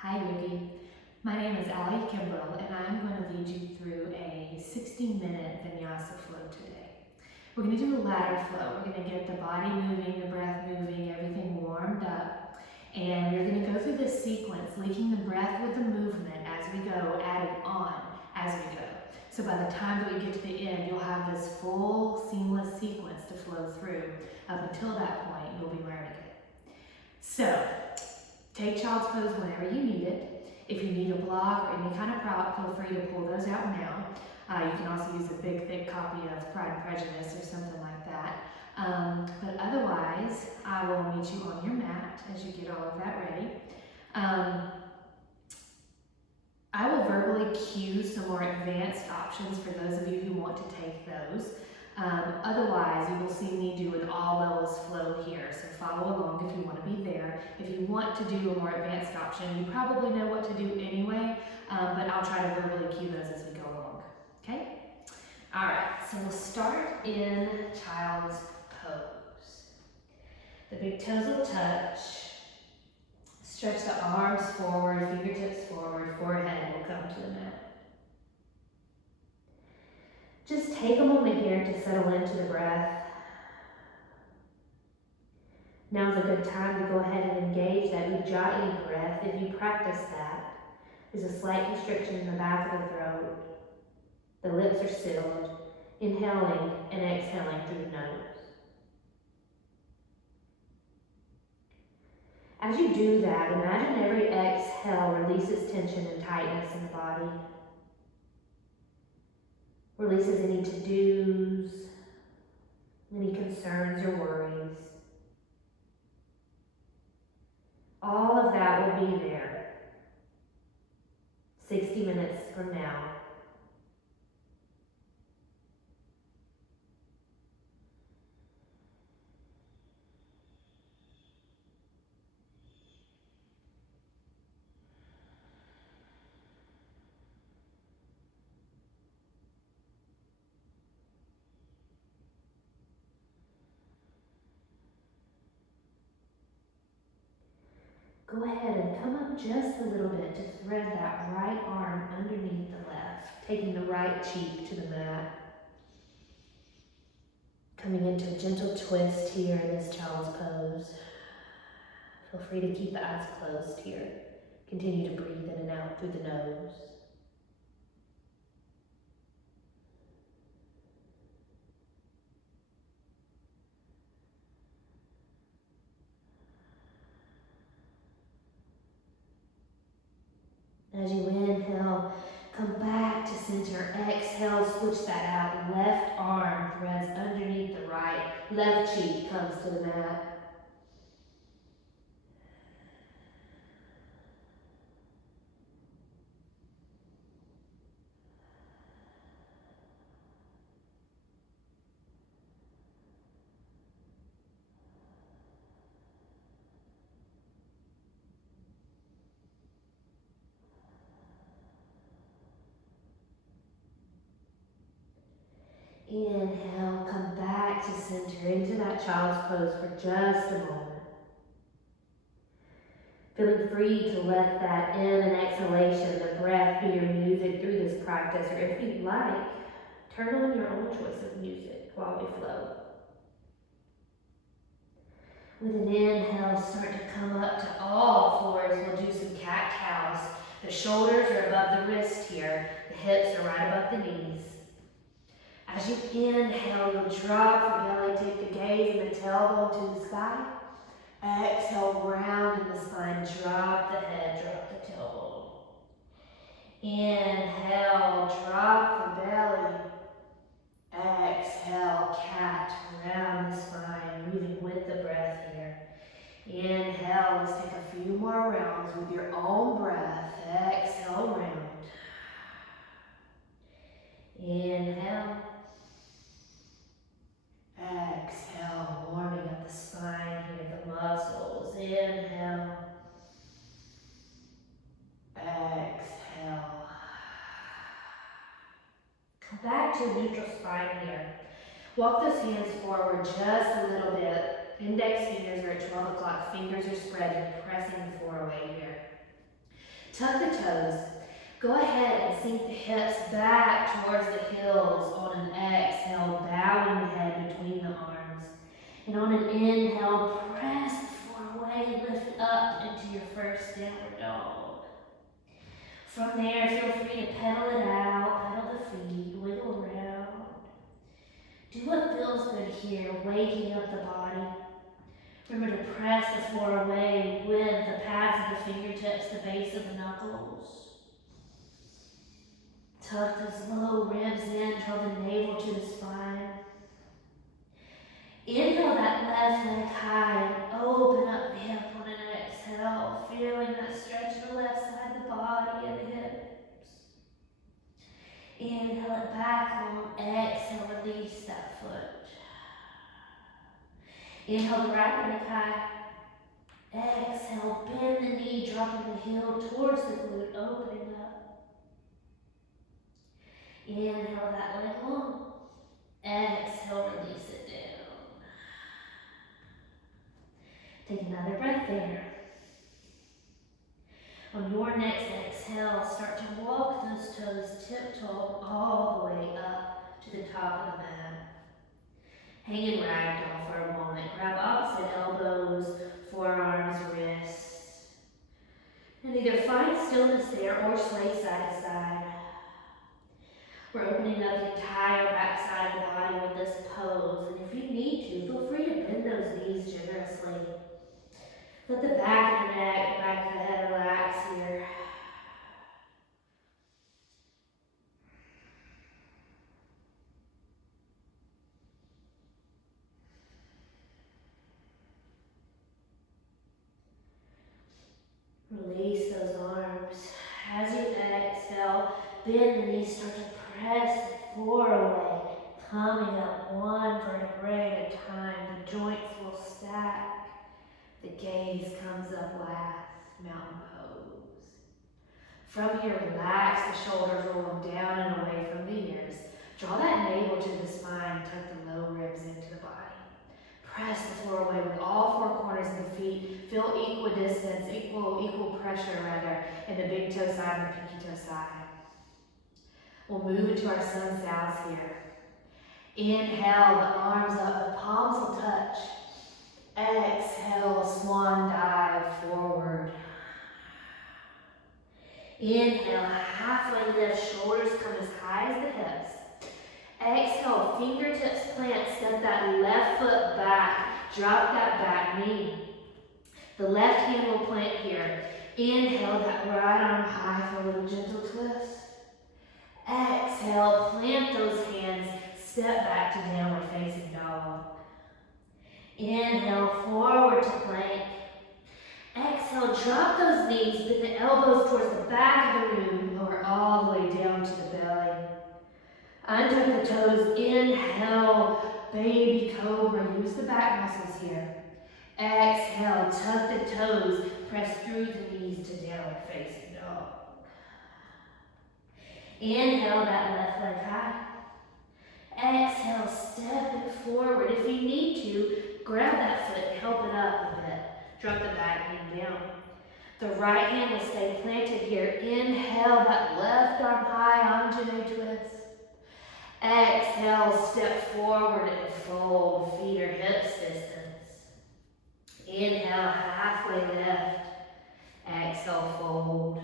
Hi Yogi, my name is Ali Kimbrell and I'm going to lead you through a 60-minute vinyasa flow today. We're going to do a ladder flow. We're going to get the body moving, the breath moving, everything warmed up. And we're going to go through this sequence, linking the breath with the movement as we go, adding on as we go. So by the time that we get to the end, you'll have this full seamless sequence to flow through. Up until that point, you'll be learning it. So, take child's pose whenever you need it. If you need a block or any kind of prop, feel free to pull those out now. You can also use a big, thick copy of Pride and Prejudice or something like that. But otherwise, I will meet you on your mat as you get all of that ready. I will verbally cue some more advanced options for those of you who want to take those. Otherwise, you will see me do an all levels flow here, so follow along if you want to be there. If you want to do a more advanced option, you probably know what to do anyway, but I'll try to verbally cue those as we go along, okay? All right, so we'll start in child's pose. The big toes will touch. Stretch the arms forward, fingertips forward, forehead will come to the mat. Just take a moment here to settle into the breath. Now's a good time to go ahead and engage that ujjayi breath. If you practice that, there's a slight constriction in the back of the throat. The lips are sealed, inhaling and exhaling through the nose. As you do that, imagine every exhale releases tension and tightness in the body. Releases any to-dos, any concerns or worries. All of that will be there 60 minutes from now. Go ahead and come up just a little bit to thread that right arm underneath the left, taking the right cheek to the mat. Coming into a gentle twist here in this child's pose. Feel free to keep the eyes closed here. Continue to breathe in and out through the nose. As you inhale, come back to center. Exhale, switch that out. Left arm threads underneath the right. Left cheek comes to the mat. Inhale, come back to center into that child's pose for just a moment. Feeling free to let that in and exhalation, the breath, be your music through this practice, or if you'd like, turn on your own choice of music while we flow. With an inhale, start to come up to all fours. We'll do some cat-cows. The shoulders are above the wrist here. The hips are right above the knees. As you inhale, you'll drop the belly, take the gaze and the tailbone to the sky. Exhale, round in the spine, drop the head, drop the tailbone. Inhale, drop the belly. Exhale, cat, round the spine, moving with the breath here. Inhale, let's take a few more rounds with your own breath. Exhale, round. Inhale. Exhale, warming up the spine here, the muscles. Inhale. Exhale. Come back to neutral spine here. Walk those hands forward just a little bit. Index fingers are at 12 o'clock. Fingers are spread. You're pressing the floor away here. Tuck the toes. Go ahead and sink the hips back towards the heels on an exhale, bowing the head between the arms. And on an inhale, press the floor away, lift up into your first downward dog. From there, feel free to pedal it out, pedal the feet, wiggle around. Do what feels good here, waking up the body. Remember to press the floor away with the pads of the fingertips, the base of the knuckles. Tuck those low ribs in, draw the navel to the spine. Inhale that left leg high and open up the hip on an exhale, feeling that stretch in the left side of the body and the hips. Inhale it back long, exhale, release that foot. Inhale the right leg high. Exhale, bend the knee, dropping the heel towards the glute, opening up. Inhale that leg long. Exhale, release it down. Take another breath there. On your next exhale, start to walk those toes tiptoe all the way up to the top of the mat. Hang in ragdoll for a moment. Grab opposite elbows, forearms, wrists. And either find stillness there or sway side to side. We're opening up the entire back side of the body with this pose. And if you need to, feel free to bend those knees generously. Let the back of the neck, the back of the head relax here. Release those arms. As you exhale, bend the knees, start to press the floor away, coming up one vertebrae at a time. The joints will stack. The gaze comes up last, mountain pose. From here, relax the shoulders, roll them down and away from the ears. Draw that navel to the spine, tuck the low ribs into the body. Press the floor away with all four corners of the feet. Feel equal pressure rather, in the big toe side and the pinky toe side. We'll move into our sun sounds here. Inhale, the arms up, the palms will touch. Exhale, swan dive forward. Inhale, halfway lift, shoulders come as high as the hips. Exhale, fingertips plant, step that left foot back, drop that back knee. The left hand will plant here. Inhale, that right arm high for a little gentle twist. Exhale, plant those hands, step back to downward facing dog. Inhale, forward to plank. Exhale, drop those knees, bend the elbows towards the back of the room, lower all the way down to the belly. Untuck the toes, inhale, baby cobra, use the back muscles here. Exhale, tuck the toes, press through the knees to downward facing dog. Inhale, that left leg high. Exhale, step it forward. If you need to, grab that foot and help it up a bit. Drop the back knee down. The right hand will stay planted here. Inhale, that left arm high, Anjane twist. Exhale, step forward and fold, feet or hips distance. Inhale, halfway lift. Exhale, fold.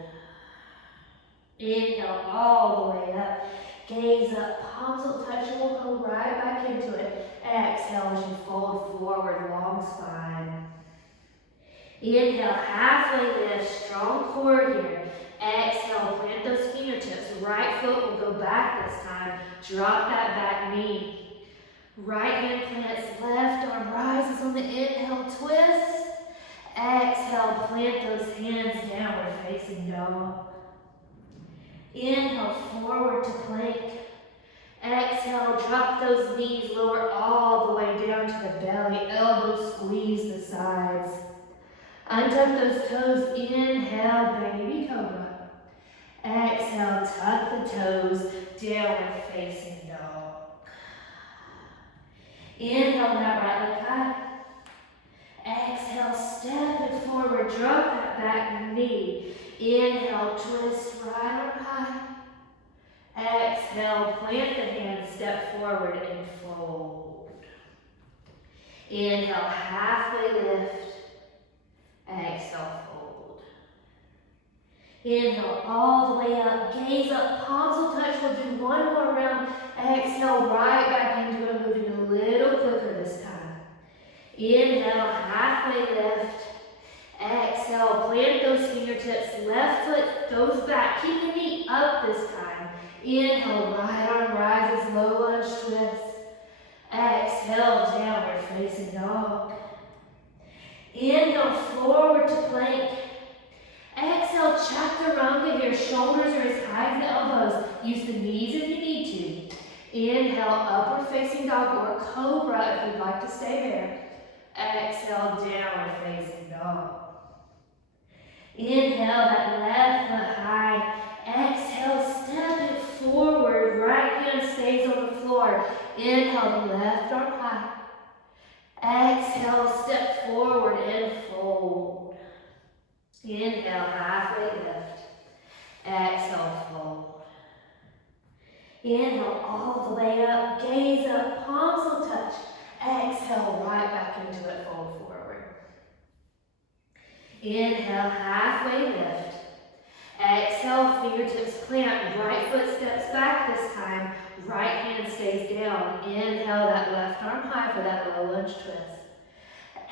Inhale, all the way up. Gaze up, palms will touch, and we'll go right back into it. Exhale as you fold forward, long spine. Inhale, halfway lift, strong core here. Exhale, plant those fingertips. Right foot will go back this time. Drop that back knee. Right hand plants, left arm rises on the inhale, twist. Exhale, plant those hands downward facing dog. Inhale, forward to plank. Exhale, drop those knees, lower all the way down to the belly. Elbows squeeze the sides. Untuck those toes. Inhale, baby cobra. Exhale, tuck the toes, downward facing dog. Inhale, that right leg high. Exhale, step it forward, drop that back knee. Inhale, twist right arm high. Exhale, plant the hands, step forward and fold. Inhale, halfway lift. Exhale, fold. Inhale all the way up, gaze up, palms will touch. We'll do one more round. Exhale, right back into it, moving a little quicker this time. Inhale, halfway lift. Exhale, plant those fingertips. Left foot goes back. Keep the knee up this time. Inhale, right arm rises, low lunge twist. Exhale, downward facing dog. Inhale, forward to plank. Exhale, chaturanga here. Shoulders are as high as the elbows. Use the knees if you need to. Inhale, upward facing dog or cobra if you'd like to stay there. Exhale, downward facing dog. Inhale, that left foot high. Exhale, step it forward. Right hand stays on the floor. Inhale, left arm high. Exhale, step forward and fold. Inhale, halfway lift. Exhale, fold. Inhale, all the way up. Gaze up, palms will touch. Exhale, right back into it, fold forward. Inhale, halfway lift. Exhale, fingertips plant. Right foot steps back this time. Right hand stays down. Inhale, that left arm high for that low lunge twist.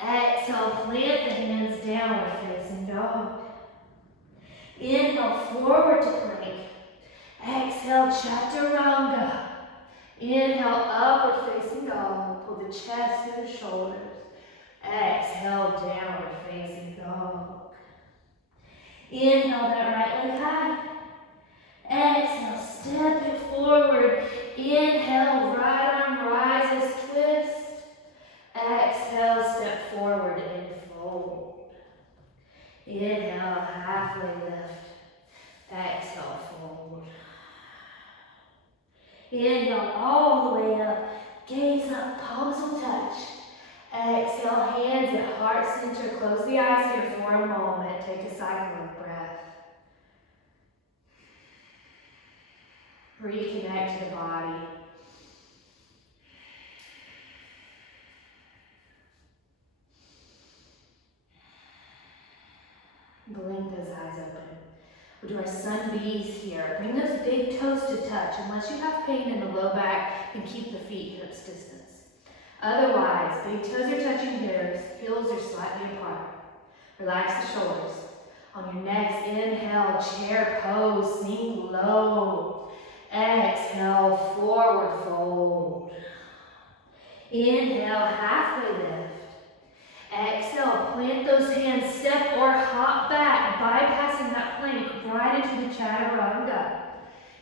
Exhale, plant the hands downward facing dog. Inhale, forward to plank. Exhale, chaturanga. Inhale, upward facing dog. Pull the chest to the shoulders. Exhale, downward facing dog. Inhale, that right leg high. Exhale, step it forward. Inhale, right arm rises, twist. Exhale, step forward and fold. Inhale, halfway lift. Exhale, fold. Inhale, all the way up. Gaze up, palms will touch. Exhale, hands at heart center. Close the eyes here for a moment. Take a cycle of breath. Reconnect to the body. Blink those eyes open. We'll do our sun bees here. Bring those big toes to touch. Unless you have pain in the low back, then keep the feet hips distance. Otherwise, big toes are touching heels are slightly apart. Relax the shoulders. On your next inhale, chair pose, sink low. Exhale, forward fold. Inhale, halfway lift. Exhale, plant those hands, step or hop back, bypassing that plank right into the chaturanga.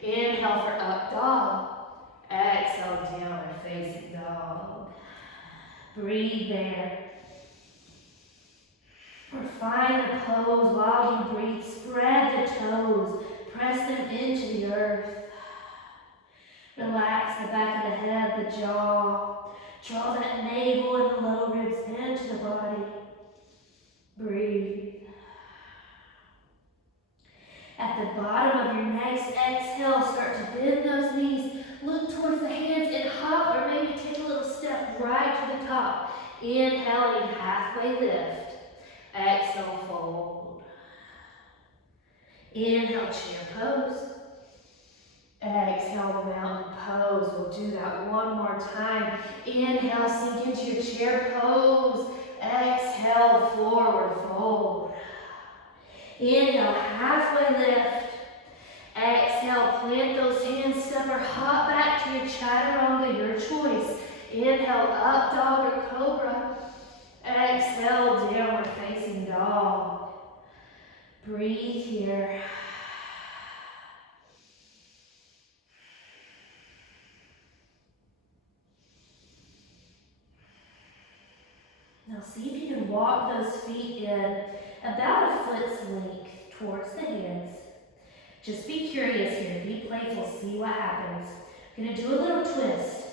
Inhale for up dog. Exhale, downward facing dog. Breathe there. Refine the pose while you breathe. Spread the toes. Press them into the earth. Relax the back of the head, the jaw. Draw that navel and the low ribs into the body. Breathe. At the bottom of your next exhale, start to bend those knees. Look towards the hands and hop or maybe take a little step right to the top. Inhaling, halfway lift. Exhale, fold. Inhale, chair pose. Exhale, mountain pose. We'll do that one more time. Inhale, sink into your chair pose. Exhale, forward fold. Inhale, halfway lift. Exhale, plant those hands, step or hop back to your chaturanga, your choice. Inhale, up dog or cobra. Exhale, downward facing dog. Breathe here. Now see if you can walk those feet in about a foot's length towards the hands. Just be curious here, be playful, see what happens. I'm going to do a little twist.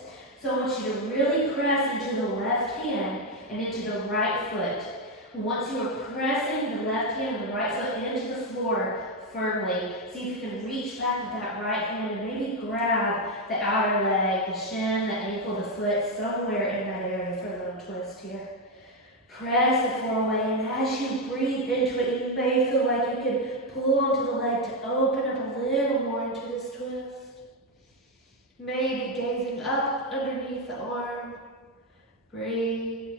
So I want you to really press into the left hand and into the right foot. Once you are pressing the left hand and the right foot into the floor firmly, see if you can reach back with that right hand and maybe grab the outer leg, the shin, the ankle, the foot, somewhere in that area for a little twist here. Press the floor away, and as you breathe into it, you may feel like you can pull onto the leg to open up a little more into this twist. Maybe gazing up underneath the arm. Breathe.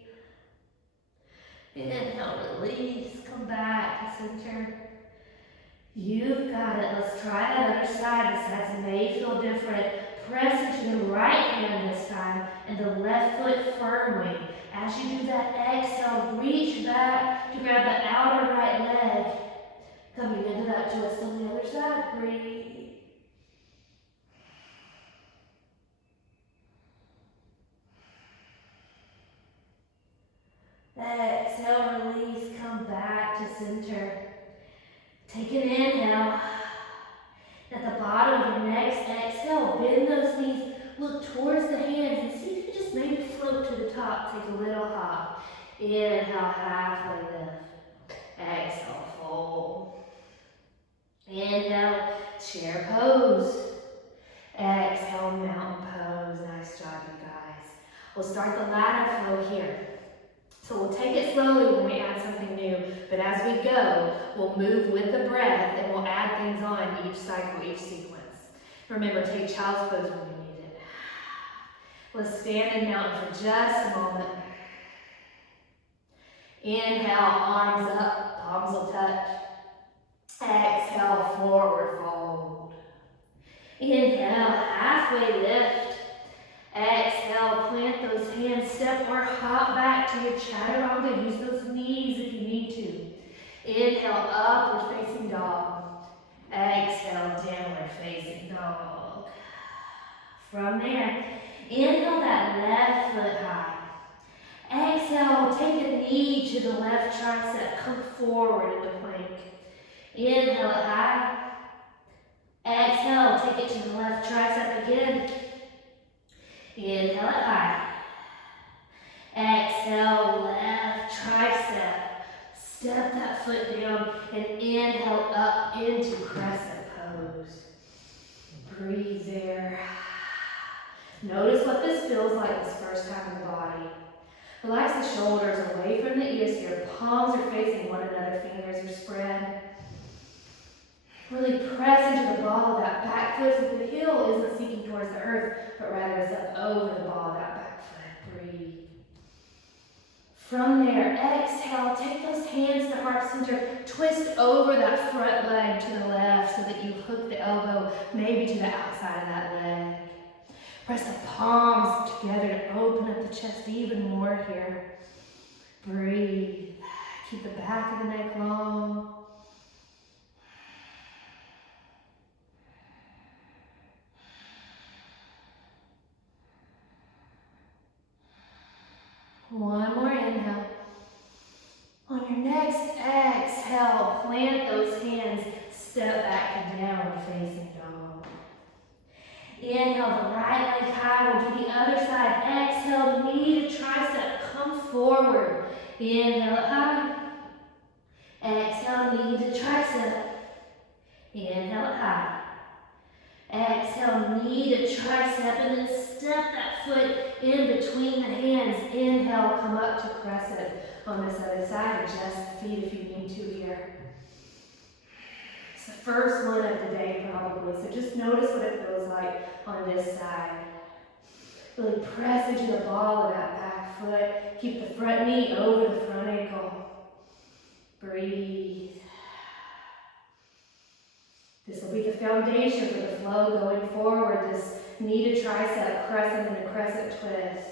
Inhale, release, come back to center. You've got it. Let's try that other side. The sides may feel different. Press into the right hand this time and the left foot firmly. As you do that, exhale, reach back to grab the outer right leg. Coming into that twist on the other side. Breathe. Exhale, release, come back to center. Take an inhale. At the bottom of your next exhale, bend those knees, look towards the hands, and see if you can just maybe float to the top. Take a little hop. Inhale, halfway lift. Exhale, fold. Inhale, chair pose. Exhale, mountain pose. Nice job, you guys. We'll start the ladder flow here. So we'll take it slowly when we add something new, but as we go, we'll move with the breath and we'll add things on each cycle, each sequence. Remember, take child's pose when you need it. Let's stand in mountain for just a moment. Inhale, arms up, palms will touch. Exhale, forward fold. Inhale, halfway lift. Exhale, plant those hands, step or hop back to your chaturanga. Use those knees if you need to. Inhale, upward facing dog. Exhale, downward facing dog. From there, inhale that left foot high. Exhale, take a knee to the left tricep, come forward into plank. Inhale it high. Exhale, take it to the left tricep again. Inhale it high. Exhale, left tricep. Step that foot down and inhale up into crescent pose. Breathe there. Notice what this feels like this first time in the body. Relax the shoulders away from the ears here. Palms are facing one another, fingers are spread. Really press into the ball of that back foot so the heel isn't sinking towards the earth, but rather is up over the ball of that back foot. Breathe. From there, exhale, take those hands to heart center, twist over that front leg to the left so that you hook the elbow maybe to the outside of that leg. Press the palms together to open up the chest even more here. Breathe. Keep the back of the neck long. One more inhale. On your next exhale, plant those hands, step back to downward facing dog. Inhale, the right leg high, we'll do the other side. Exhale, knee to tricep, come forward. Inhale it high. Exhale, knee to tricep. Inhale it high. Exhale, knee to tricep, and then step that foot in between the hands. Inhale, come up to crescent on this other side. Adjust the feet if you need to here. It's the first one of the day probably, so just notice what it feels like on this side. Really press into the ball of that back foot. Keep the front knee over the front ankle. Breathe. This will be the foundation for the flow going forward, this knee to tricep, crescent and a crescent twist.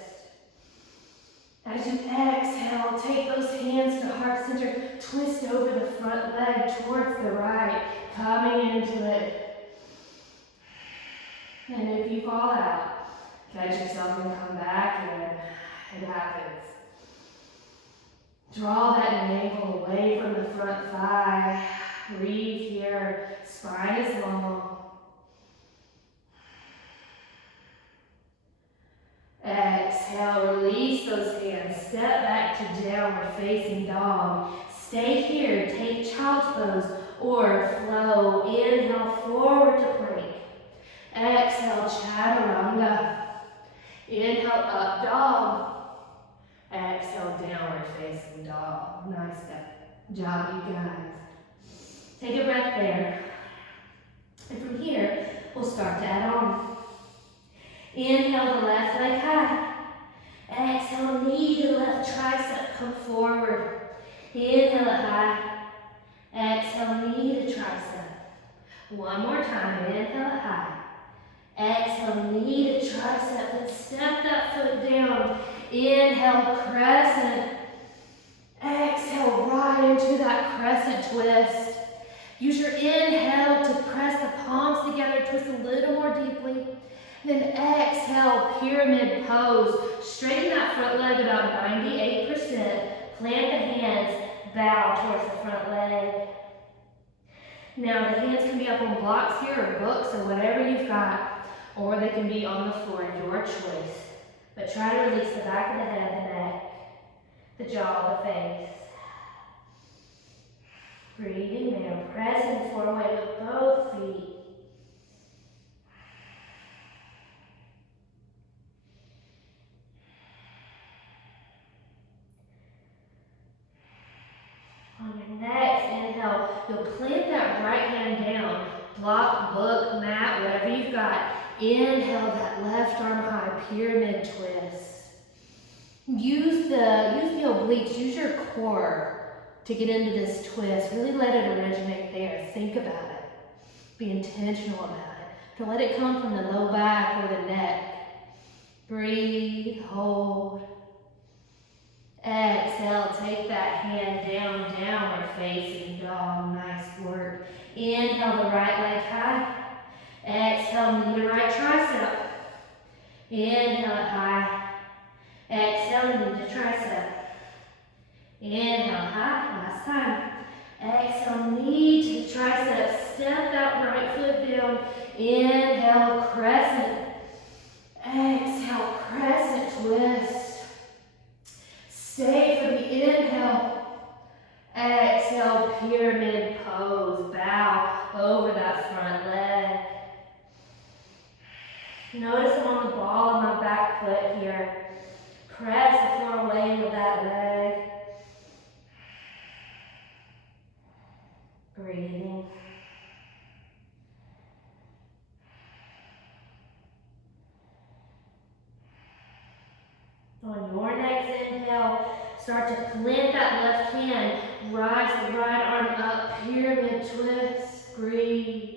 As you exhale, take those hands to heart center, twist over the front leg towards the right, coming into it. And if you fall out, catch yourself and come back in. It happens. Draw that navel away from the front thigh. Breathe here, spine is long. Exhale. Exhale, release those hands. Step back to downward facing dog. Stay here, take child's pose or flow. Inhale, forward to plank. Exhale, chaturanga. Inhale, up dog. Exhale, downward facing dog. Nice job, you guys. Take a breath there. And from here, we'll start to add on. Inhale, the left leg high. Exhale, knee to left tricep, come forward. Inhale it high. Exhale, knee to tricep. One more time, inhale it high. Exhale, knee to tricep, then step that foot down. Inhale, crescent. Exhale, right into that crescent twist. Use your inhale to press the palms together, twist a little more deeply. Then exhale, pyramid pose. Straighten that front leg about 98%. Plant the hands, bow towards the front leg. Now the hands can be up on blocks here or books or whatever you've got, or they can be on the floor, your choice. But try to release the back of the head, the neck, the jaw, the face. Breathing there, pressing forward with both feet. On your next inhale, you'll plant that right hand down. Block, book, mat, whatever you've got. Inhale that left arm high, pyramid twist. Use the obliques, use your core to get into this twist. Really let it originate there. Think about it. Be intentional about it. Don't let it come from the low back or the neck. Breathe, hold. Exhale, take that hand down, downward facing dog. Nice work. Inhale the right leg high. Exhale, knee to right tricep. Inhale it high. Exhale, knee to tricep. Inhale high, last time. Exhale, knee to tricep. Step that right foot down. Inhale, crescent. Exhale, crescent twist. Stay for the inhale. Exhale, pyramid pose. Bow over that front leg. Notice I'm on the ball of my back foot here. Press the floor away with that leg. Breathing. On your next inhale, start to plant that left hand. Rise the right arm up, pyramid twist. Breathe.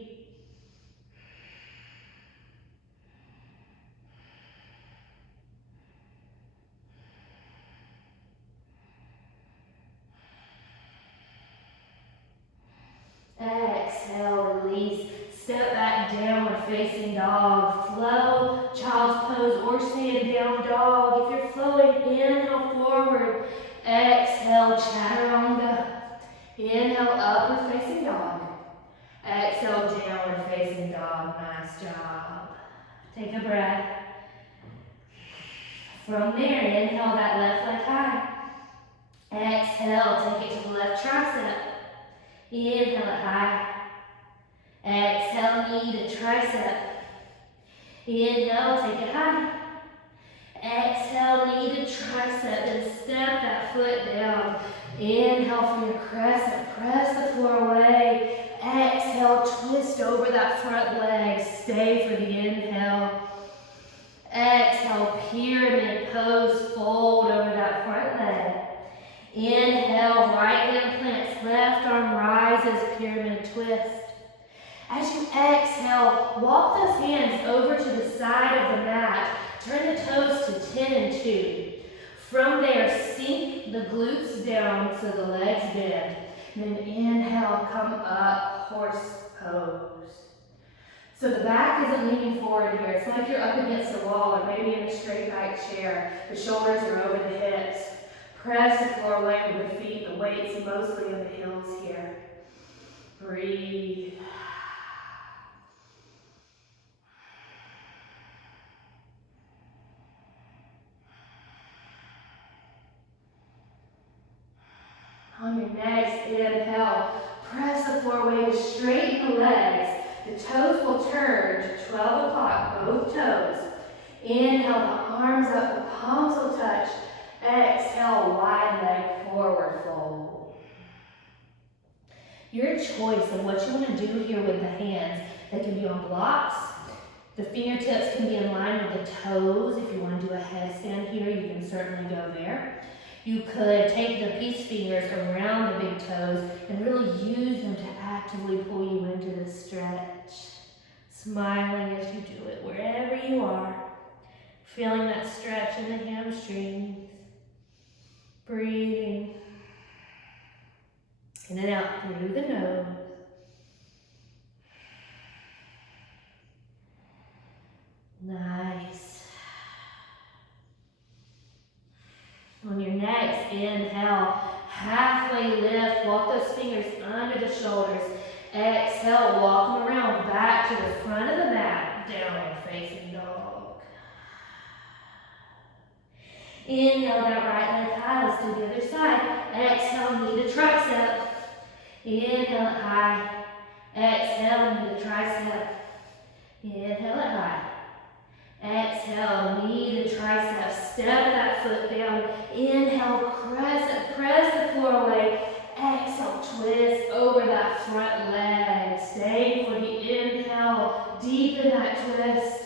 Exhale, release. Step back, downward facing dog. Flow, child's pose, or stand down dog. If you're flowing, inhale forward. Exhale, chaturanga. Inhale, upward facing dog. Exhale, downward facing dog. Nice job. Take a breath. From there, inhale that left leg high. Exhale, take it to the left tricep. Inhale it high. Exhale, knee to tricep. Inhale, take it high. Exhale, knee to tricep, and step that foot down. Inhale for your crescent, press the floor away. Exhale, twist over that front leg. Stay for the inhale. Exhale, pyramid pose, fold over that front leg. Inhale, right hand plants, left arm rises, pyramid twist. As you exhale, walk those hands over to the side of the mat. Turn the toes to 10 and 2. From there, sink the glutes down so the legs bend. And then inhale, come up, horse pose. So the back isn't leaning forward here. It's like you're up against the wall or maybe in a straight back chair. The shoulders are over the hips. Press the floor away with the feet. The weight's mostly in the heels here. Breathe. floor weight is straighten the legs. The toes will turn to 12 o'clock, both toes. Inhale, the arms up, the palms will touch. Exhale, wide leg forward fold. Your choice of what you want to do here with the hands. They can be on blocks. The fingertips can be in line with the toes. If you want to do a headstand here, you can certainly go there. You could take the peace fingers around the big toes and really use them to actively pull you into the stretch. Smiling as you do it, wherever you are. Feeling that stretch in the hamstrings. Breathing. In and out through the nose. Nice. On your next inhale, halfway lift, walk those fingers under the shoulders. Exhale, walk them around back to the front of the mat, downward facing dog. Inhale that right leg high, let's do the other side. Exhale, knee to tricep. Inhale it high. Exhale, knee to tricep. Inhale it high. Exhale, knee to tricep, step that foot down. Inhale, crescent, press the floor away. Exhale, twist over that front leg. Stay for the inhale, deepen that twist.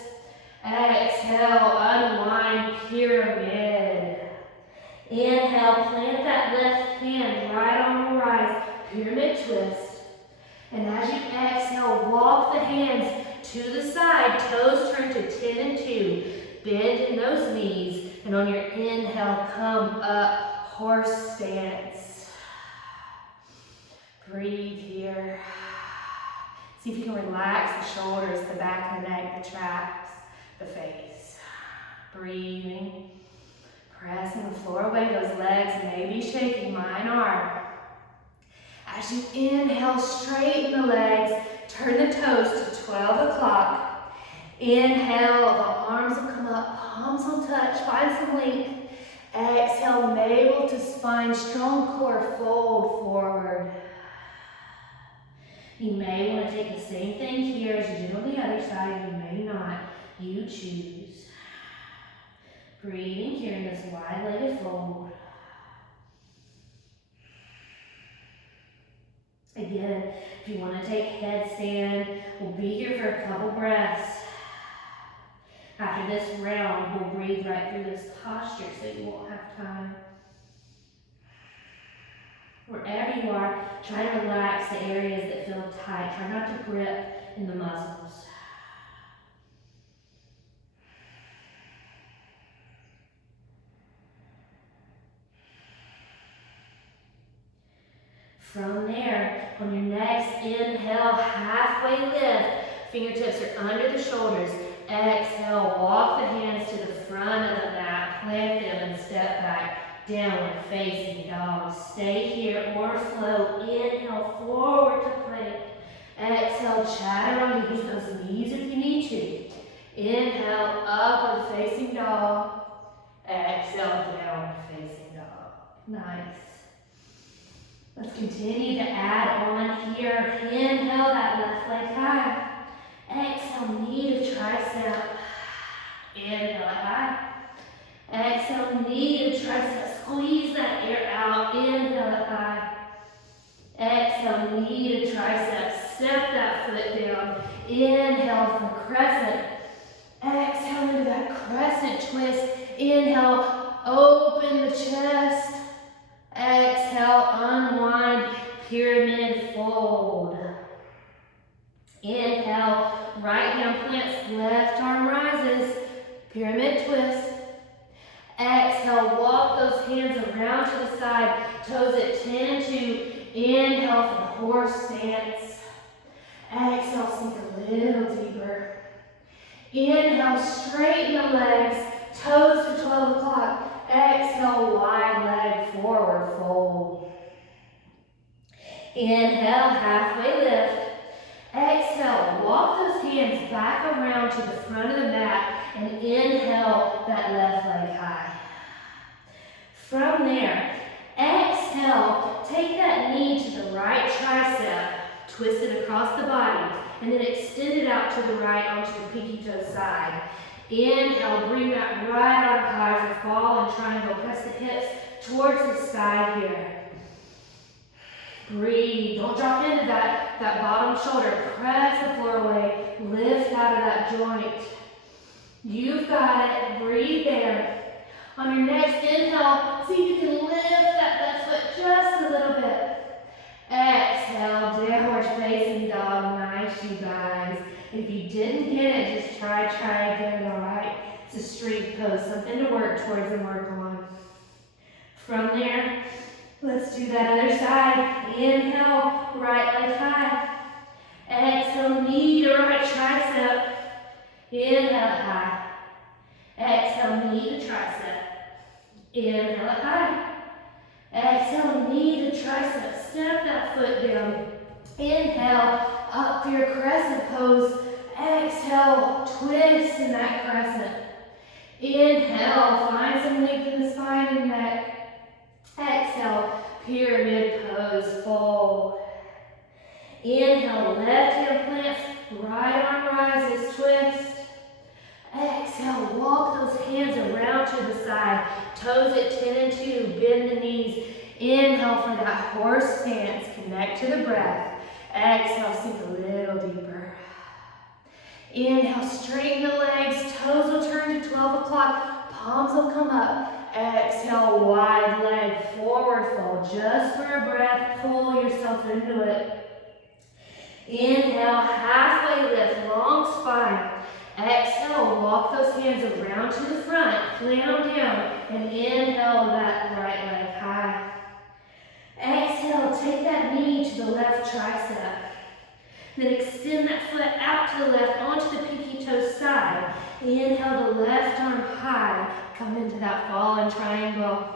Exhale, unwind, pyramid. Inhale, plant that left hand right on the rise, pyramid twist. And as you exhale, walk the hands to the side, toes turn to 10 and 2. Bend in those knees, and on your inhale, come up, horse stance. Breathe here. See if you can relax the shoulders, the back of the neck, the traps, the face. Breathing. Pressing the floor away, those legs may be shaking, mine are. As you inhale, straighten the legs, turn the toes to 12 o'clock. Inhale, the arms will come up, palms will touch, find some length. Exhale, navel to spine, strong core, fold forward. You may want to take the same thing here as you did on the other side, you may not, you choose. Breathing here in this wide-legged fold. Again, if you want to take headstand, we'll be here for a couple breaths. After this round, we'll breathe right through this posture so you won't have time. Wherever you are, try to relax the areas that feel tight. Try not to grip in the muscles. From there, on your next inhale, halfway lift, fingertips are under the shoulders. Exhale, walk the hands to the front of the mat, plant them and step back, downward facing dog. Stay here or float. Inhale, forward to plank. Exhale, chatter on use those knees if you need to. Inhale, upward facing dog. Exhale, downward facing dog. Nice. Let's continue to add on here. Inhale that left leg high. Exhale, knee to tricep. Inhale high. Exhale, knee to tricep. Squeeze that air out. Inhale high. Exhale, knee to tricep. Step that foot down. Inhale for crescent. Exhale into that crescent twist. Inhale, open the chest. Exhale, unwind, pyramid fold. Inhale, right hand plants, left arm rises, pyramid twist. Exhale, walk those hands around to the side, toes at 10 and 2. Inhale for the horse stance. Exhale, sink a little deeper. Inhale, straighten the legs, toes to 12 o'clock. Exhale, wide leg forward fold. Inhale, halfway lift. Exhale, walk those hands back around to the front of the mat and inhale that left leg high. From there, exhale, take that knee to the right tricep, Twist it across the body, and then extend it out to the right onto the pinky toe side. Inhale, bring that right arm high for fall and triangle. Press the hips towards the sky here. Breathe. Don't drop into that bottom shoulder. Press the floor away. Lift out of that joint. You've got it. Breathe there. On your next inhale, see if you can lift that left foot just a little bit. Exhale, downward facing dog. Nice, you guys. If you didn't get it, just try again, all right? It's a strength pose, something to work towards and work on. From there, let's do that other side. Inhale, right leg high. Exhale, knee to right tricep. Inhale, high. Exhale, knee to tricep. Inhale, high. Exhale, knee to tricep. Step that foot down. Inhale, up for your crescent pose. Exhale, twist in that crescent. Inhale, find some length in the spine and neck. Exhale, pyramid pose, fold. Inhale, left hand plants, right arm rises, twist. Exhale, walk those hands around to the side. Toes at 10 and 2, bend the knees. Inhale for that horse stance, connect to the breath. Exhale, sink a little deeper. Inhale, straighten the legs, toes will turn to 12 o'clock, palms will come up. Exhale, wide leg, forward fold, just for a breath, pull yourself into it. Inhale, halfway lift, long spine. Exhale, walk those hands around to the front, plant them down, and inhale that right leg high. Exhale, take that knee to the left tricep. Then extend that foot out to the left onto the pinky toe side. Inhale the left arm high. Come into that fallen triangle.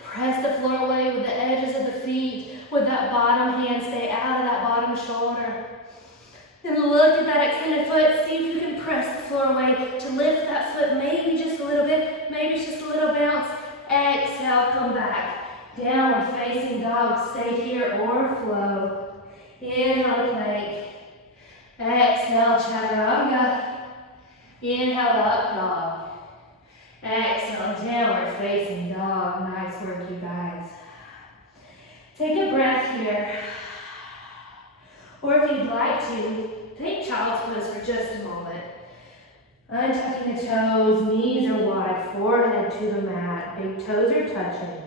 Press the floor away with the edges of the feet. With that bottom hand, stay out of that bottom shoulder. Then look at that extended foot. See if you can press the floor away to lift that foot maybe just a little bit. Maybe just a little bounce. Exhale, come back. Downward facing dog. Stay here or flow. Inhale, plank. Exhale, chaturanga. Inhale, up dog. Exhale, downward facing dog. Nice work, you guys. Take a breath here. Or if you'd like to, take child's pose for just a moment. Untucking the toes, knees are wide, forehead to the mat. Big toes are touching.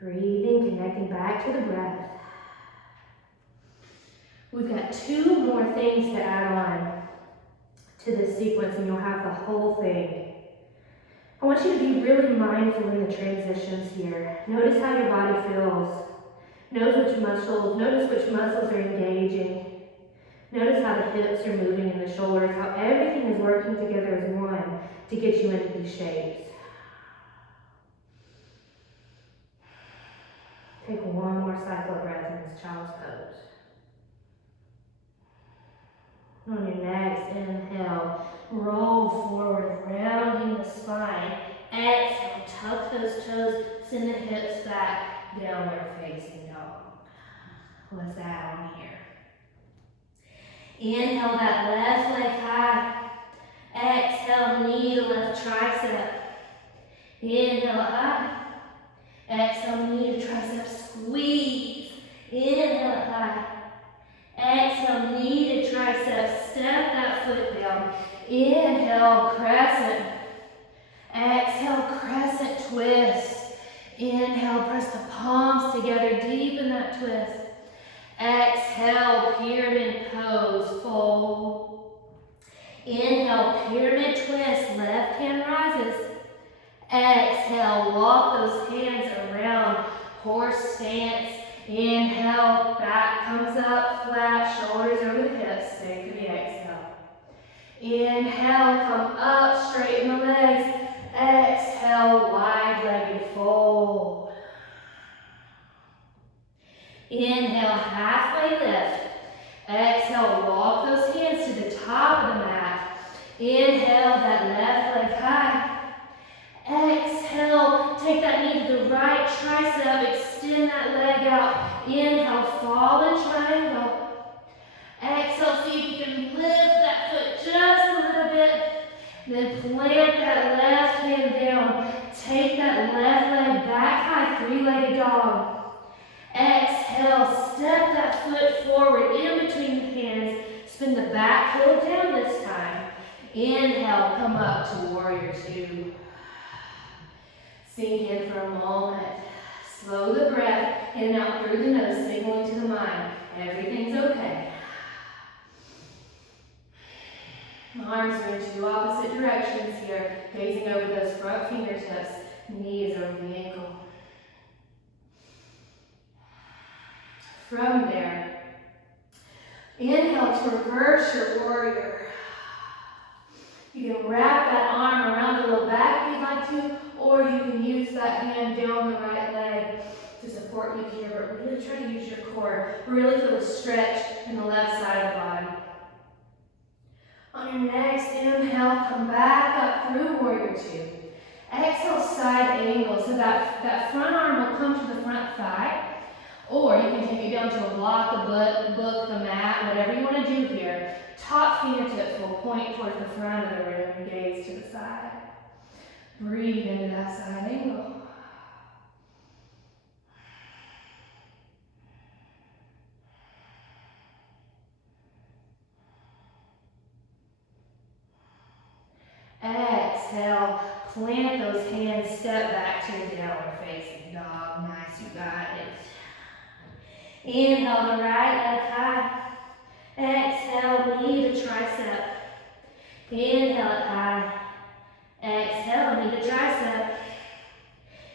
Breathing, connecting back to the breath. We've got 2 more things to add on to this sequence and you'll have the whole thing. I want you to be really mindful in the transitions here. Notice how your body feels. Notice which muscles are engaging. Notice how the hips are moving and the shoulders, how everything is working together as one to get you into these shapes. Take one more cycle of breath in this child's pose. On your next inhale, roll forward, rounding the spine. Exhale, tuck those toes, send the hips back, downward facing dog. Let's add on here. Inhale that left leg high. Exhale, knee to left tricep. Inhale high. Exhale, knee to tricep, squeeze. Inhale high. Exhale, knee to tricep, step that foot down. Inhale, crescent. Exhale, crescent twist. Inhale, press the palms together, deep in that twist. Exhale, pyramid pose, fold. Inhale, pyramid twist, left hand rises. Exhale, walk those hands around, horse stance. Inhale, back comes up, flat, shoulders over the hips. Stay for the exhale. Inhale, come up, straighten the legs. Exhale, wide-legged fold. Inhale, halfway lift. Exhale, walk those hands to the top of the mat. Inhale that left leg high. Exhale, take that knee to the right tricep, extend that leg out. Inhale, fallen triangle. Exhale, see if you can lift that foot just a little bit. Then plant that left hand down. Take that left leg back high, three-legged dog. Exhale, step that foot forward in between the hands. Spin the back heel down this time. Inhale, come up to warrior two. Sink in for a moment. Slow the breath in and out through the nose, signaling to the mind, everything's okay. Arms are in two opposite directions here, gazing over those front fingertips, knees over the ankle. From there, inhale to reverse your warrior. You can wrap that arm around the low back if you'd like to, or you can use that hand down the right leg to support you here, but really try to use your core. Really feel the stretch in the left side of the body. On your next inhale, come back up through warrior two. Exhale, side angle, so that front arm will come to the front thigh, or you can take it down to a block, a book, the mat, whatever you want to do here. Top fingertips will point towards the front of the room, gaze to the side. Breathe into that side angle. Exhale, plant those hands, step back to your downward facing dog. Nice, you got it. Inhale the right leg high. Exhale, knee to tricep. Inhale it high. Exhale, knee to tricep.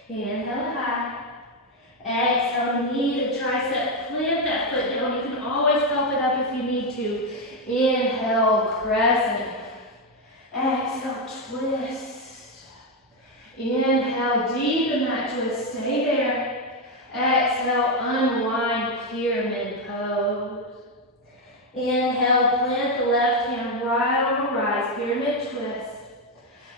Inhale it high. Exhale, knee to tricep. Plant that foot down. You can always help it up if you need to. Inhale, crescent. Exhale, twist. Inhale, deepen that twist. Stay there. Exhale, unwind, pyramid pose. Inhale, plant the left hand right on the rise, pyramid twist.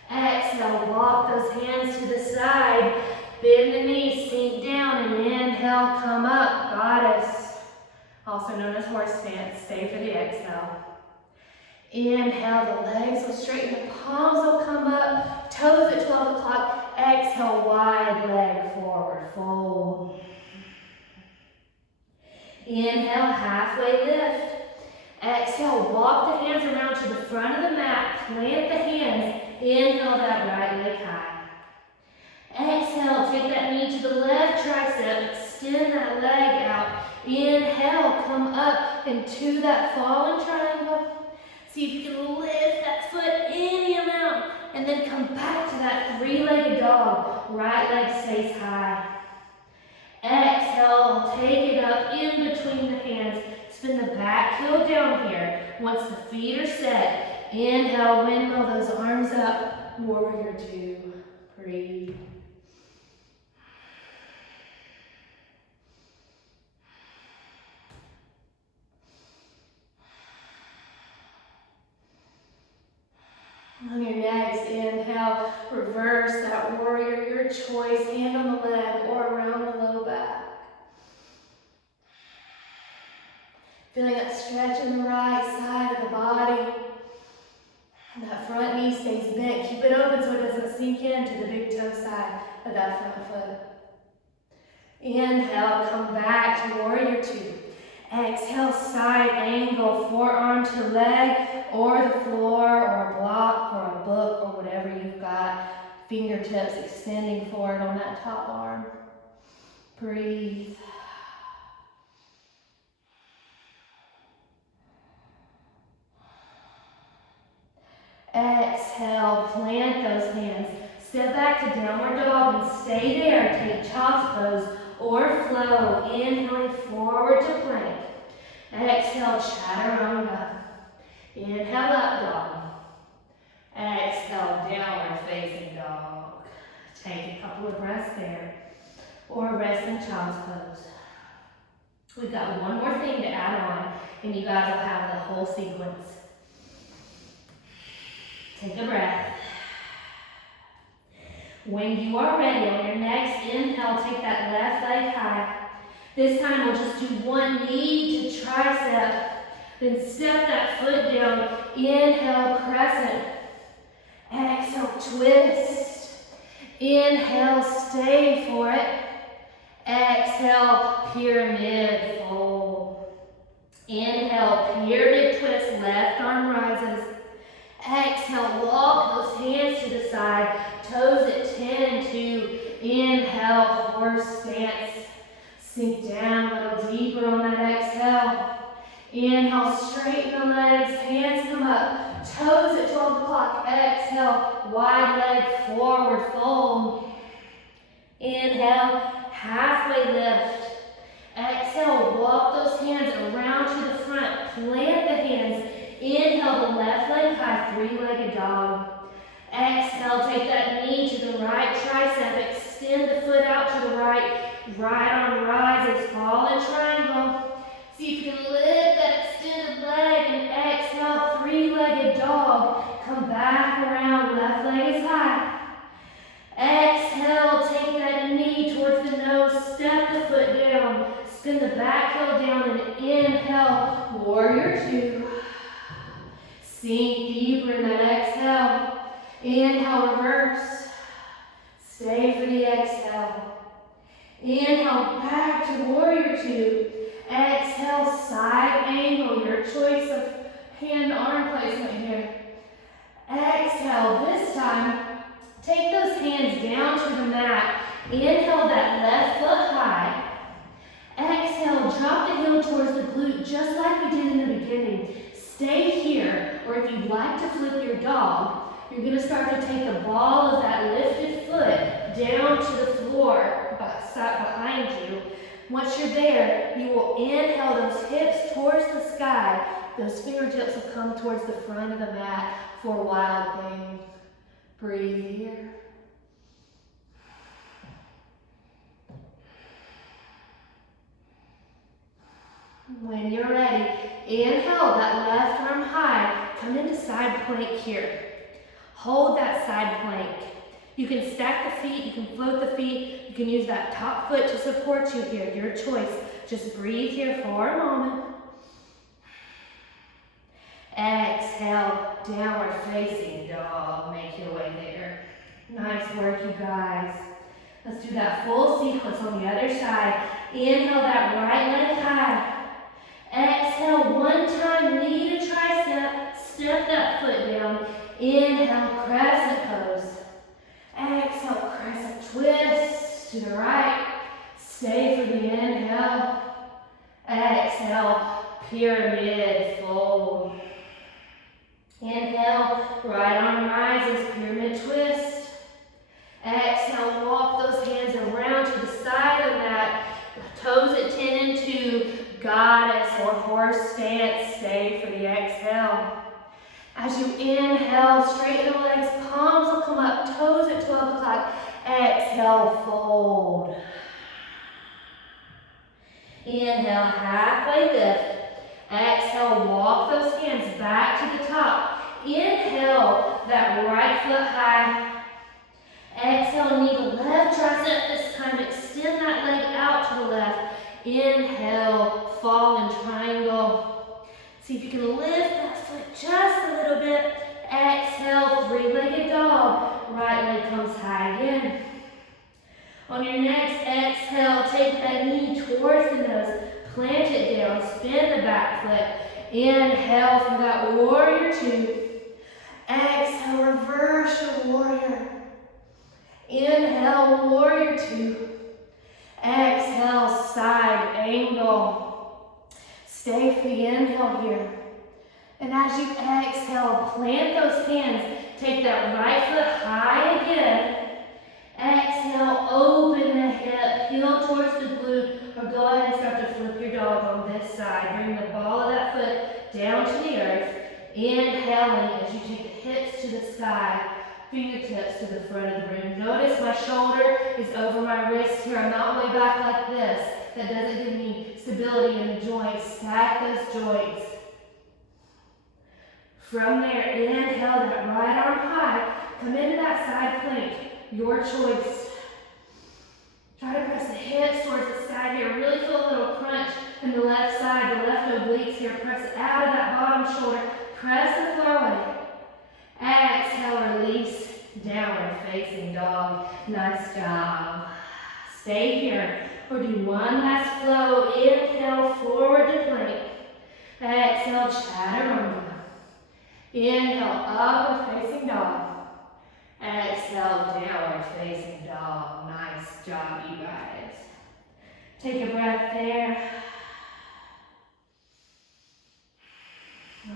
Exhale, walk those hands to the side. Bend the knees, sink down, and inhale, come up, goddess. Also known as horse stance. Stay for the exhale. Inhale, the legs will straighten, the palms will come up, toes at 12 o'clock. Exhale, wide leg forward, fold. Inhale, halfway lift. Exhale, walk the hands around to the front of the mat, plant the hands. Inhale, that right leg high. Exhale, take that knee to the left tricep, extend that leg out. Inhale, come up into that fallen triangle. See if you can lift that foot any amount, and then come back to that three-legged dog. Right leg stays high. Exhale, take it up in between the hands. Spin the back heel down here. Once the feet are set, inhale, windmill those arms up. Warrior two. Breathe. On your next inhale, reverse that warrior, your choice, hand on the leg or around the low back. Feeling that stretch in the right side of the body. And that front knee stays bent. Keep it open so it doesn't sink into the big toe side of that front foot. Inhale, come back to warrior two. Exhale, side angle, forearm to leg or the floor or a block or a book or whatever you've got. Fingertips extending forward on that top arm. Breathe. Exhale, plant those hands. Step back to downward dog and stay there. Take child's pose or flow. Inhaling forward to plank. Exhale, chaturanga. Inhale, up dog. Exhale, downward facing dog. Take a couple of breaths there. Or rest in child's pose. We've got one more thing to add on, and you guys will have the whole sequence. Take a breath. When you are ready, on your next inhale, take that left leg high. This time we'll just do one knee to tricep. Then step that foot down. Inhale, crescent. Exhale, twist. Inhale, stay for it. Exhale, pyramid fold. Inhale, pyramid twist, left arm rises. Exhale, walk those hands to the side, toes at 10 and 2. Inhale, horse stance. Sink down a little deeper on that exhale. Inhale, straighten the legs, hands come up, toes at 12 o'clock. Exhale, wide leg forward fold. Inhale, halfway lift. Exhale, walk those hands around to the front, plant the hands. Inhale, the left leg high, three-legged dog. Exhale, take that knee to the right tricep, extend the foot out to the right, right arm rises, fall in triangle. See if you can lift that extended leg and exhale, three-legged dog. Come back around, left leg is high. Exhale, take that knee towards the nose, step the foot down, spin the back heel down and inhale, warrior two. Sink deeper in that exhale. Inhale, reverse. Stay for the exhale. Inhale, back to warrior two. Exhale, side angle, your choice of hand-arm placement here. Exhale, this time, take those hands down to the mat. Inhale, that left foot high. Exhale, drop the heel towards the glute, just like we did in the beginning. Stay here, or if you'd like to flip your dog, you're going to start to take the ball of that lifted foot down to the floor, behind you. Once you're there, you will inhale those hips towards the sky. Those fingertips will come towards the front of the mat for a wild thing. Breathe here. When you're ready, inhale that left arm high. Come into side plank here. Hold that side plank. You can stack the feet, you can float the feet, you can use that top foot to support you here, your choice. Just breathe here for a moment. Exhale, downward facing dog. Make your way there. Nice work, you guys. Let's do that full sequence on the other side. Inhale that right leg high. Exhale, one time, knee to tricep, step that foot down. Inhale, crescent pose. Exhale, crescent twist to the right. Stay for the inhale. Exhale, pyramid fold. Inhale, right arm rises, pyramid twist. Exhale, walk those hands around to the side of the mat. Toes at 10 and 2. Goddess or horse stance. Stay for the exhale. As you inhale, straighten the legs, palms will come up, toes at 12 o'clock. Exhale, fold. Inhale, halfway lift. Exhale, walk those hands back to the top. Inhale, that right foot high. Exhale, knee to left tricep this time. Extend that leg out to the left. Inhale, fall in triangle. See if you can lift that foot just a little bit. Exhale, three-legged dog. Right leg comes high again. On your next exhale, take that knee towards the nose. Plant it down, spin the back foot. Inhale for that warrior two. Exhale, reverse your warrior. Inhale, warrior two. Exhale, side angle. Stay for the inhale here. And as you exhale, plant those hands. Take that right foot high again. Exhale, open the hip, heel towards the glute, or go ahead and start to flip your dog on this side. Bring the ball of that foot down to the earth. Inhaling as you take the hips to the sky, fingertips to the front of the room. Notice my shoulder is over my wrist here. I'm not way back like this. That doesn't give me stability in the joints. Stack those joints. From there, inhale that right arm high. Come into that side plank. Your choice. Try to press the hips towards the sky here. Really feel a little crunch in the left side, the left obliques here. Press out of that bottom shoulder. Press the floor away. Exhale, release. Downward facing dog. Nice job. Stay here. We'll do one last flow. Inhale, forward to plank. Exhale, chaturanga. Inhale, upward facing dog. Exhale, downward facing dog. Nice job, you guys. Take a breath there.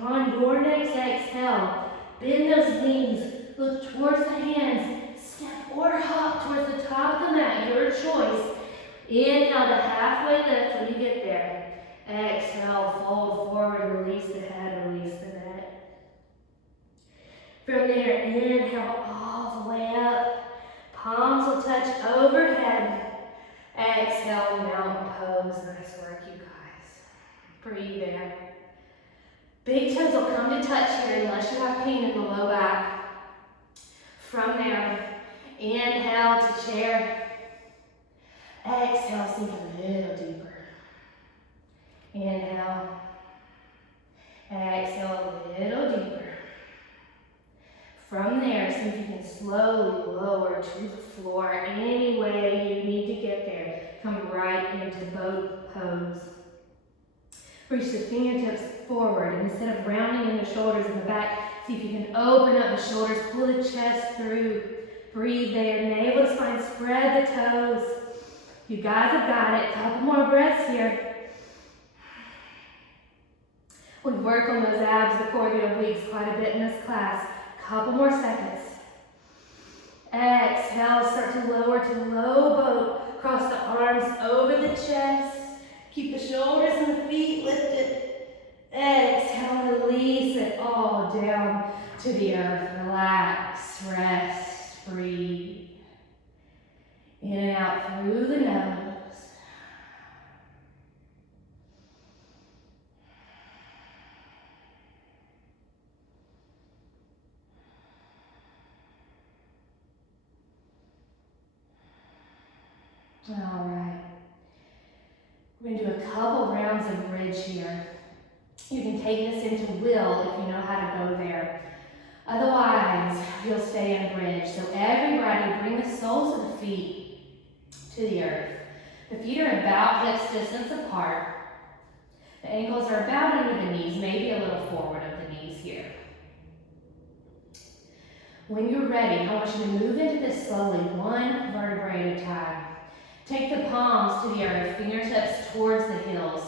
On your next exhale, bend those knees. Look towards the hands. Step or hop towards the top of the mat. Your choice. Inhale to halfway lift when you get there. Exhale, fold forward, release the head, release the neck. From there, inhale all the way up. Palms will touch overhead. Exhale, mountain pose. Nice work, you guys. Breathe there. Big toes will come to touch here unless you have pain in the low back. From there, inhale to chair. Exhale, sink a little deeper. Inhale. Exhale a little deeper. From there, see if you can slowly lower to the floor any way you need to get there. Come right into boat pose. Reach the fingertips forward, and instead of rounding in the shoulders in the back, see if you can open up the shoulders, pull the chest through. Breathe there, navel to spine, spread the toes. You guys have got it. Couple more breaths here. We work on those abs, the core, the obliques quite a bit in this class. Couple more seconds. Exhale, start to lower to low boat. Cross the arms over the chest. Keep the shoulders and the feet lifted. Exhale, release it all down to the earth. Relax, rest, breathe. In and out through the nose. All right. We're going to do a couple rounds of bridge here. You can take this into will if you know how to go there. Otherwise, you'll stay in bridge. So everybody bring the soles of the feet to the earth. The feet are about hips distance apart. The ankles are about under the knees, maybe a little forward of the knees here. When you're ready, I want you to move into this slowly, one vertebrae at a time. Take the palms to the earth, fingertips towards the heels.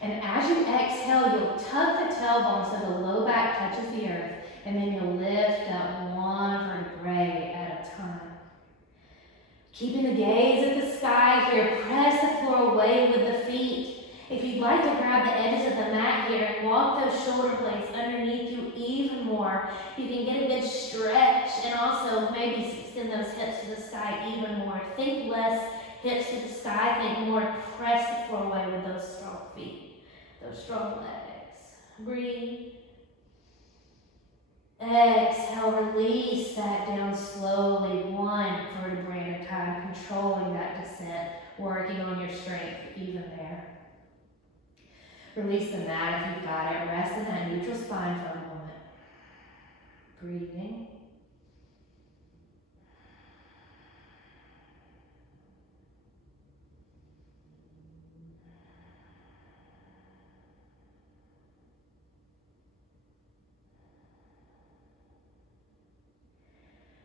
And as you exhale, you'll tuck the tailbone so the low back touches the earth. And then you'll lift up one vertebrae at a time. Keeping the gaze at the sky here, press the floor away with the feet. If you'd like to grab the edges of the mat here and walk those shoulder blades underneath you even more, you can get a good stretch and also maybe extend those hips to the sky even more. Think less hips to the sky, think more press the floor away with those strong feet, those strong legs. Breathe. Exhale, release that down slowly, one vertebrae at a time, controlling that descent, working on your strength even there. Release the mat if you've got it. Rest in that neutral spine for a moment. Breathing.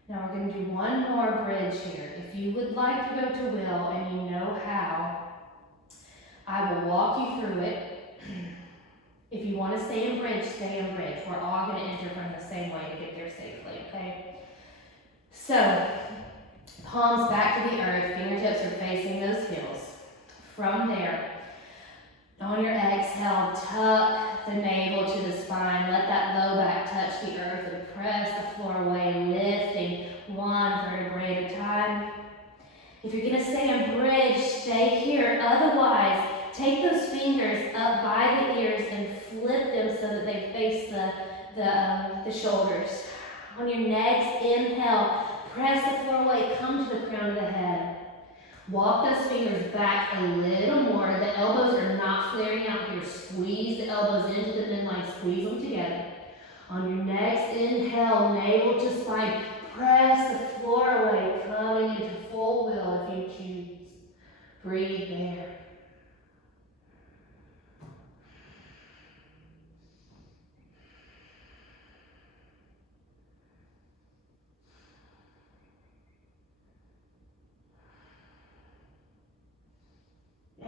Now we're going to do one more bridge here. If you would like to go to will and you know how, I will walk you through it. If you want to stay in bridge, stay in bridge. We're all going to enter from the same way to get there safely, okay? So, palms back to the earth, fingertips are facing those heels. From there, on your exhale, tuck the navel to the spine. Let that low back touch the earth and press the floor away, lifting one vertebrae at a time. If you're going to stay in bridge, stay here. Otherwise, Take those fingers up by the ears and flip them so that they face the shoulders. On your next inhale, press the floor away, come to the crown of the head. Walk those fingers back a little more. The elbows are not flaring out here. Squeeze the elbows into the midline, squeeze them together. On your next inhale, navel to spine, press the floor away, coming into full will if you choose. Breathe there.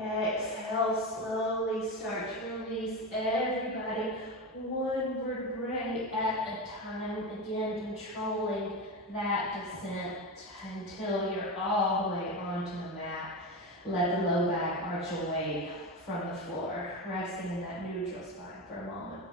Exhale, slowly start to release everybody one vertebrae at a time. Again, controlling that descent until you're all the way onto the mat. Let the low back arch away from the floor, resting in that neutral spine for a moment.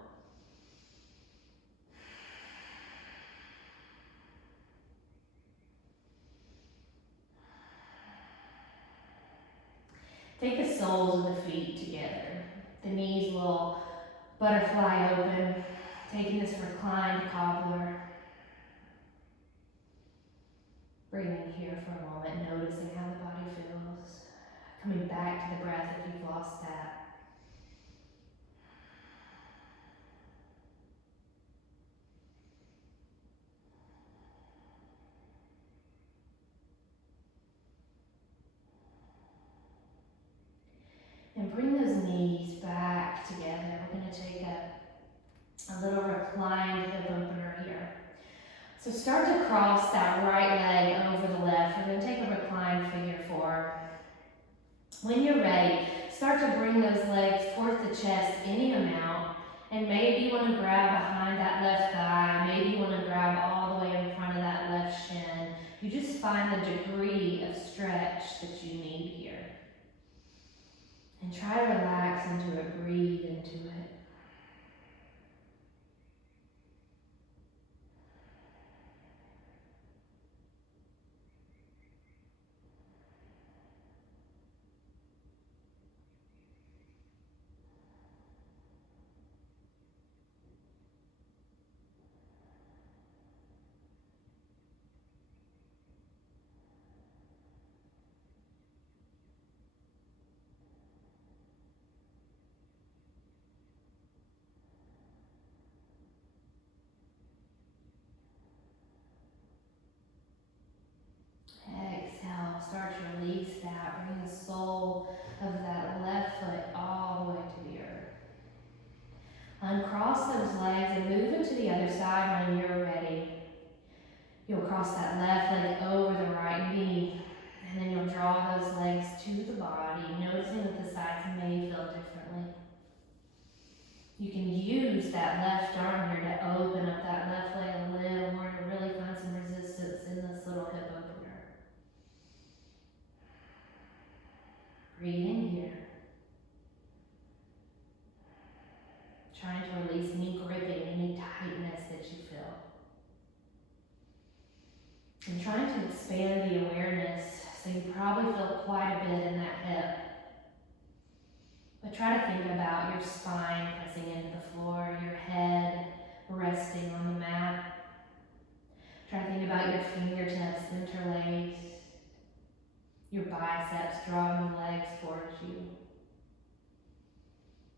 Take the soles of the feet together. The knees will butterfly open, taking this reclined cobbler. Breathing here for a moment, noticing how the body feels. Coming back to the breath if you've lost that. And bring those knees back together. We're going to take a little reclined hip opener here. So start to cross that right leg over the left. We're going to take a reclined figure four. When you're ready, start to bring those legs towards the chest any amount. And maybe you want to grab behind that left thigh. Maybe you want to grab all the way in front of that left shin. You just find the degree of stretch that you need here. And try to relax into it, breathe into it. Exhale, start to release that. Bring the sole of that left foot all the way to the earth. Uncross those legs and move into the other side when you're ready. You'll cross that left leg over the right knee, and then you'll draw those legs to the body, noticing that the sides may feel differently. You can use that left arm here to open up that left leg a little more to really find some resistance in this little hip opener. Breathe in here. Trying to release any gripping, any tightness that you feel. And trying to expand the awareness so you probably feel quite a bit in that hip. But try to think about your spine pressing into the floor, your head resting on the mat. Try to think about your fingertips interlaced, your biceps drawing the legs towards you.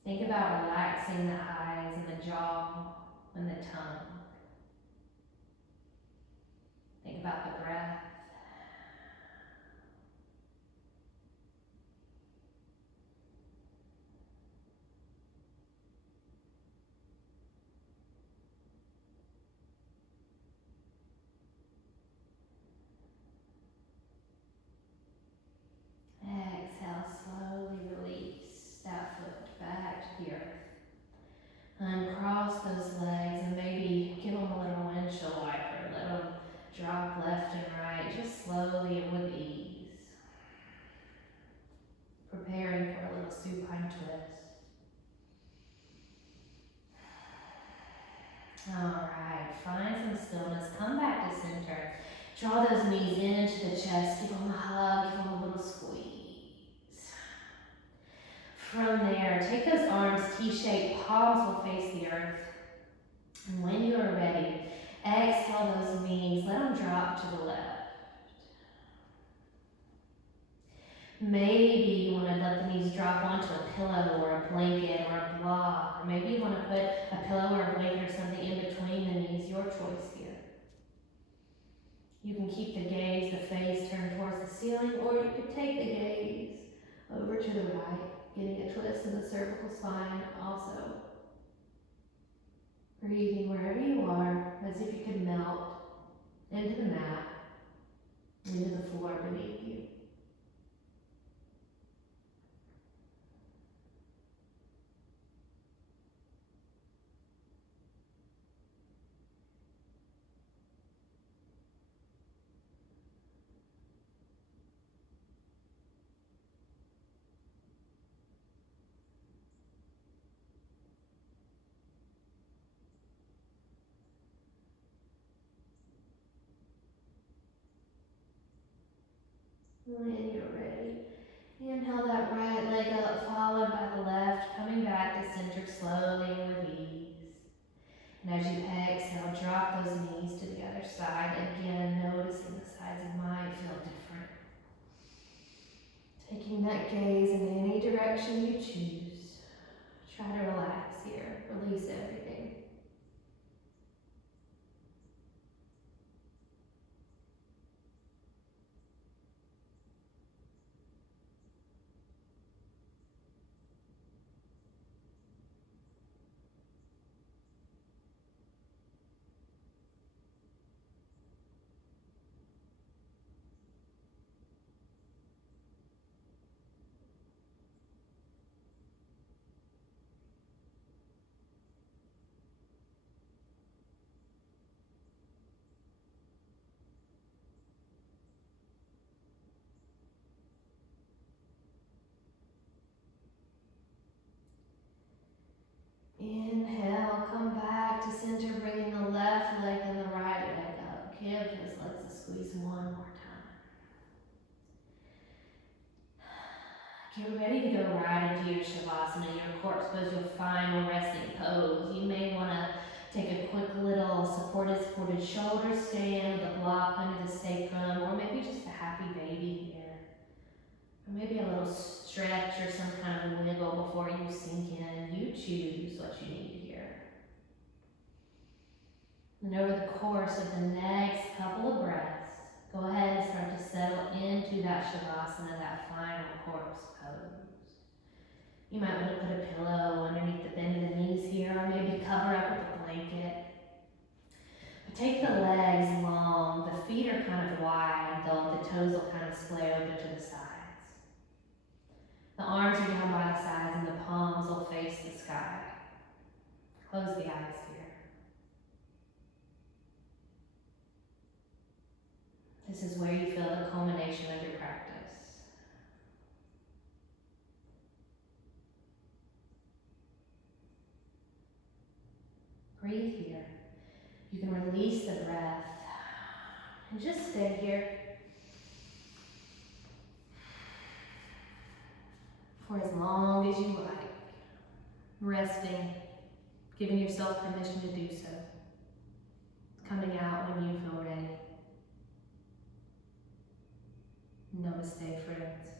Think about relaxing the eyes and the jaw and the tongue. Think about the breath. Exhale, slowly release that foot back to the earth. Uncross those legs and maybe give them a little windshield wiper. Let them drop left and right, just slowly and with ease. Preparing for a little supine twist. Alright, find some stillness. Come back to center. Draw those knees into the chest. Give them a hug, give them a little squeeze. together. Take those arms T-shaped, palms will face the earth. And when you are ready, exhale those knees, let them drop to the left. Maybe you want to let the knees drop onto a pillow or a blanket or a block, or maybe you want to put a pillow or a blanket or something in between the knees, your choice here. You can keep the gaze, the face turned towards the ceiling, or you could take the gaze over to the right, getting a twist in the cervical spine also. Breathing wherever you are, as if you could melt into the mat, into the floor beneath you. When you're ready, inhale that right leg up, followed by the left, coming back to center slowly and with ease. And as you exhale, drop those knees to the other side. Again, noticing the sides of might feel different. Taking that gaze in any direction you choose. Try to relax here, release everything. Inhale, come back to center, bringing the left leg and the right leg up. Give those legs a squeeze one more time. Get ready to go right into your Shavasana, your corpse pose, your final resting pose. You may want to take a quick little supported shoulder stand with a block under the sacrum, or maybe just a happy baby here. Or maybe a little stretch or some kind of wiggle before you sink in. You choose what you need here. And over the course of the next couple of breaths, go ahead and start to settle into that Shavasana, that final corpse pose. You might want to put a pillow underneath the bend of the knees here, or maybe cover up with a blanket. But take the legs long, the feet are kind of wide, though the toes will kind of splay over to the sides. The arms are down by the sides and the palms will face the sky. Close the eyes here. This is where you feel the culmination of your practice. Breathe here. You can release the breath and just stay here for as long as you like, resting, giving yourself permission to do so, coming out when you feel ready. Namaste, friends.